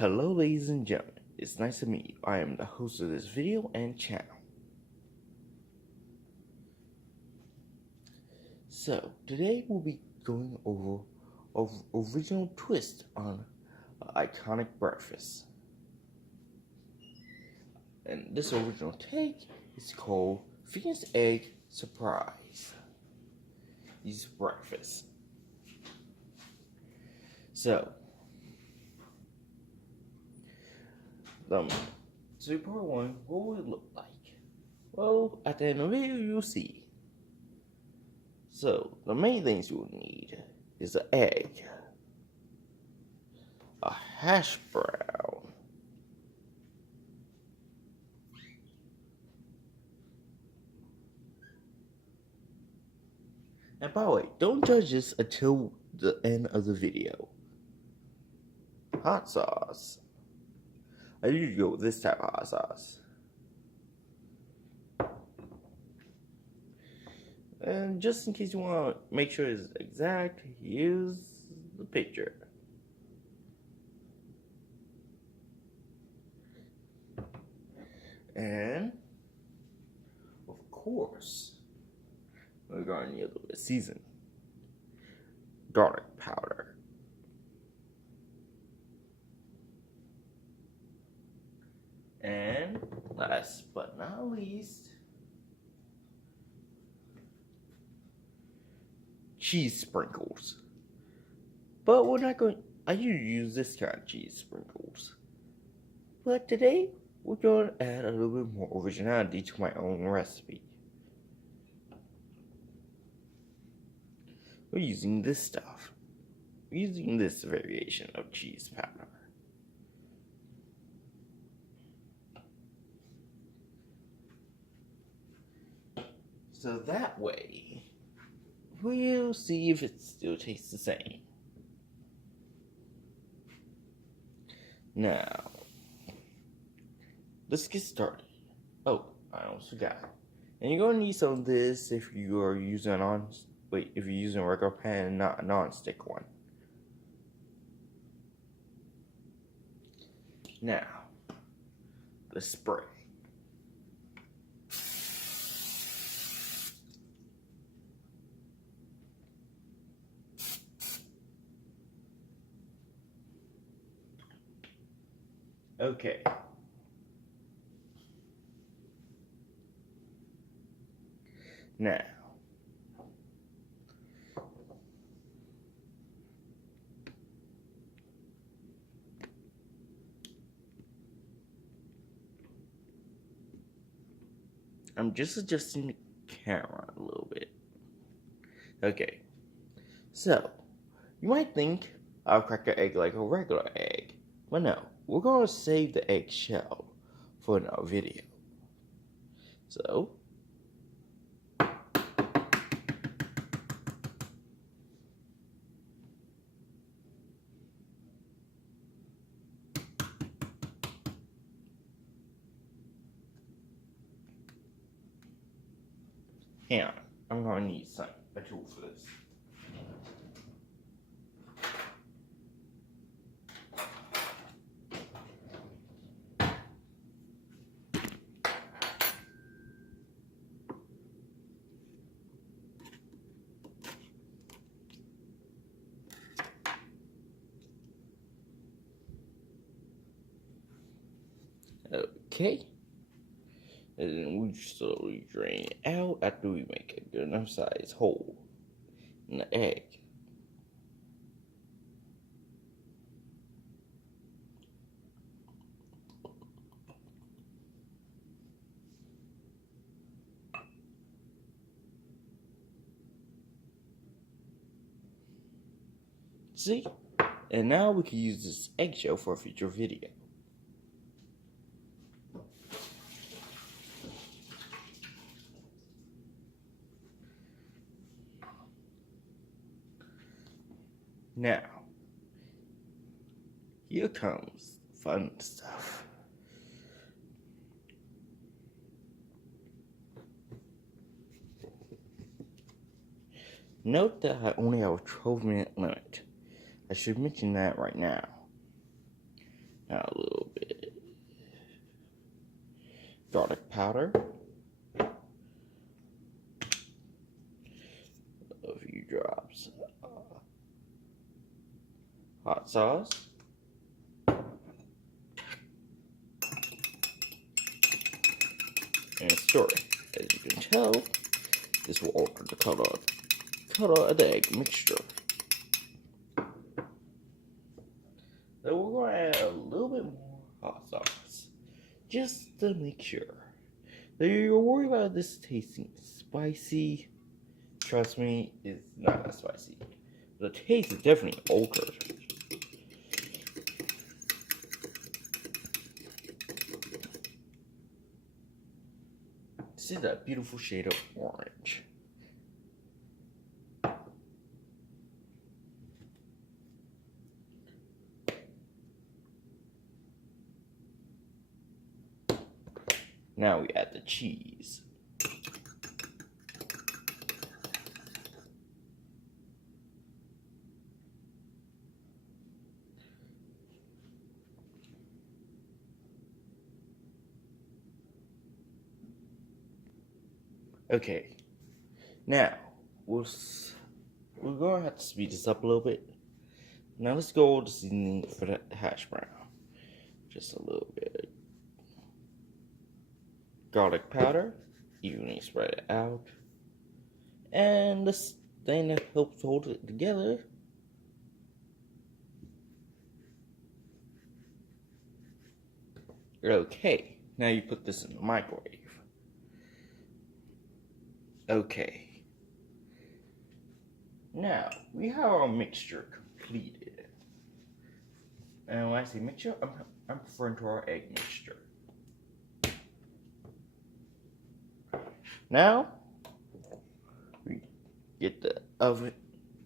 Hello ladies and gentlemen, it's nice to meet you. I am the host of this video and channel. So, today we'll be going over an original twist on an iconic breakfast. And this original take is called Phoenix Egg Surprise. These breakfast. So, part one, what will it look like? Well, at the end of the video, you'll see. So, the main things you'll need is an egg, a hash brown, and by the way, don't judge this until the end of the video. Hot sauce. I usually go with this type of hot sauce. And just in case you want to make sure it's exact, here's the picture. And, of course, we're going to need a little bit of seasoning. Garlic powder. And last but not least, cheese sprinkles. But we're not going, I usually use this kind of cheese sprinkles. But today, we're going to add a little bit more originality to my own recipe. We're using this stuff. We're using this variation of cheese powder. So that way, we'll see if it still tastes the same. Now, let's get started. Oh, I almost forgot. And you're gonna need some of this if you are using if you're using a regular pan, not a non-stick one. Now, the spray. Okay. Now, I'm just adjusting the camera a little bit. Okay. So, you might think I'll crack an egg like a regular egg. But no, we're going to save the egg shell for another video. So, hang on, I'm going to need a tool for this. Okay, and then we slowly drain it out after we make a good enough size hole in the egg. See? And now we can use this eggshell for a future video. Now, here comes fun stuff. Note that I only have a 12-minute limit. I should mention that right now. Now a little bit garlic powder, a few drops hot sauce, and stir it. As you can tell, this will alter the color of the egg mixture. So we're going to add a little bit more hot sauce, just to make sure. So you're worried about this tasting spicy. Trust me, it's not that spicy. The taste is definitely altered. This is a beautiful shade of orange. Now we add the cheese. Okay, now we're going to have to speed this up a little bit. Now let's go over the seasoning for the hash brown. Just a little bit garlic powder, evenly spread it out, and this thing that helps hold it together. Okay, now you put this in the microwave. Okay, now we have our mixture completed. And when I say mixture, I'm referring to our egg mixture. Now, we get the oven,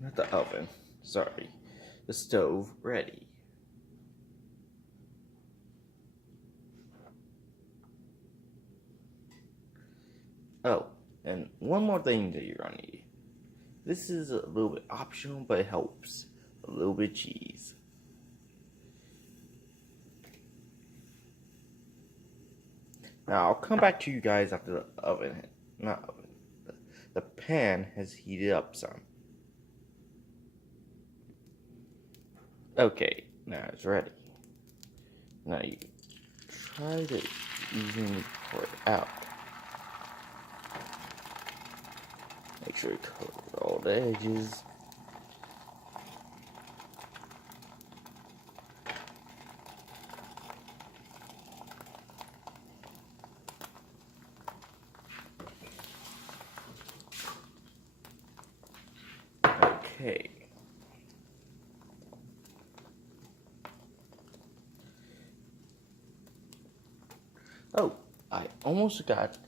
not the oven, sorry, the stove ready. Oh, and one more thing that you're gonna need. This is a little bit optional, but it helps. A little bit of cheese. Now, I'll come back to you guys after the the pan has heated up some. Okay, now it's ready. Now you try to evenly pour it out. Make sure you cover all the edges. Okay. Oh, I almost got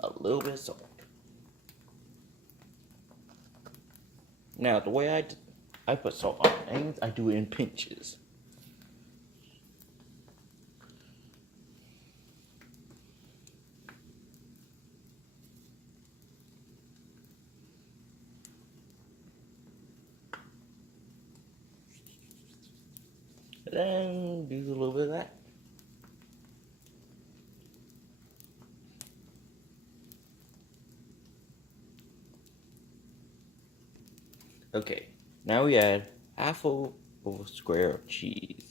a little bit of salt. Now, the way I put salt on things, I do it in pinches. Then do a little bit of that. Okay, now we add half of a square of cheese.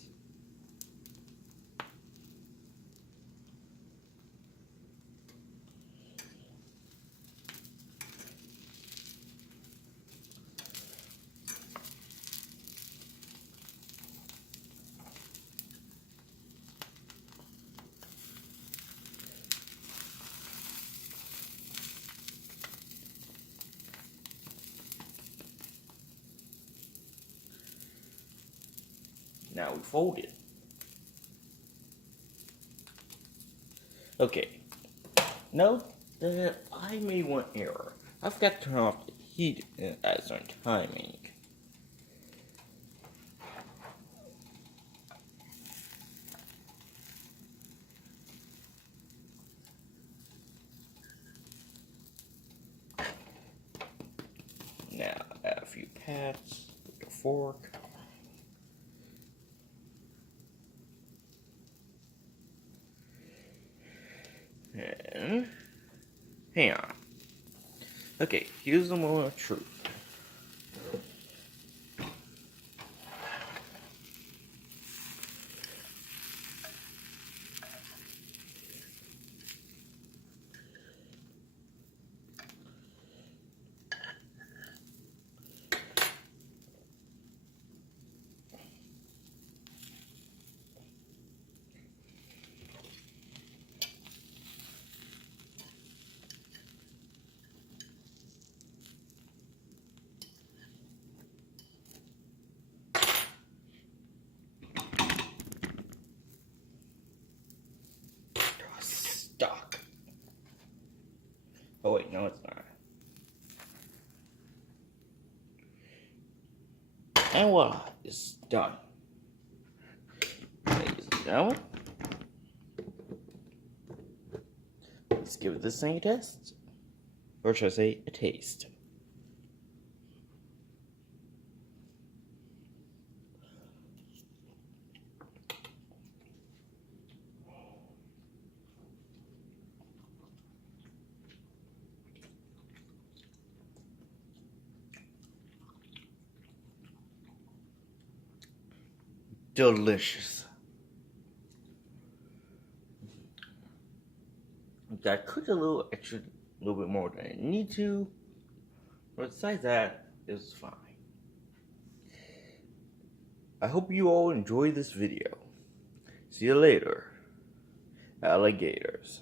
Now we fold it. Okay, note that I made one error. I forgot to turn off the heat at a certain timing. Now add a few pats with a fork. then, hang on. Okay, here's the moment of truth. Stuck. Oh wait, no it's not. And voila, it's done. Ladies and gentlemen, let's give this thing a test. Or should I say, a taste. Delicious. I cooked a little bit more than I need to. But besides that, it's fine. I hope you all enjoyed this video. See you later, alligators.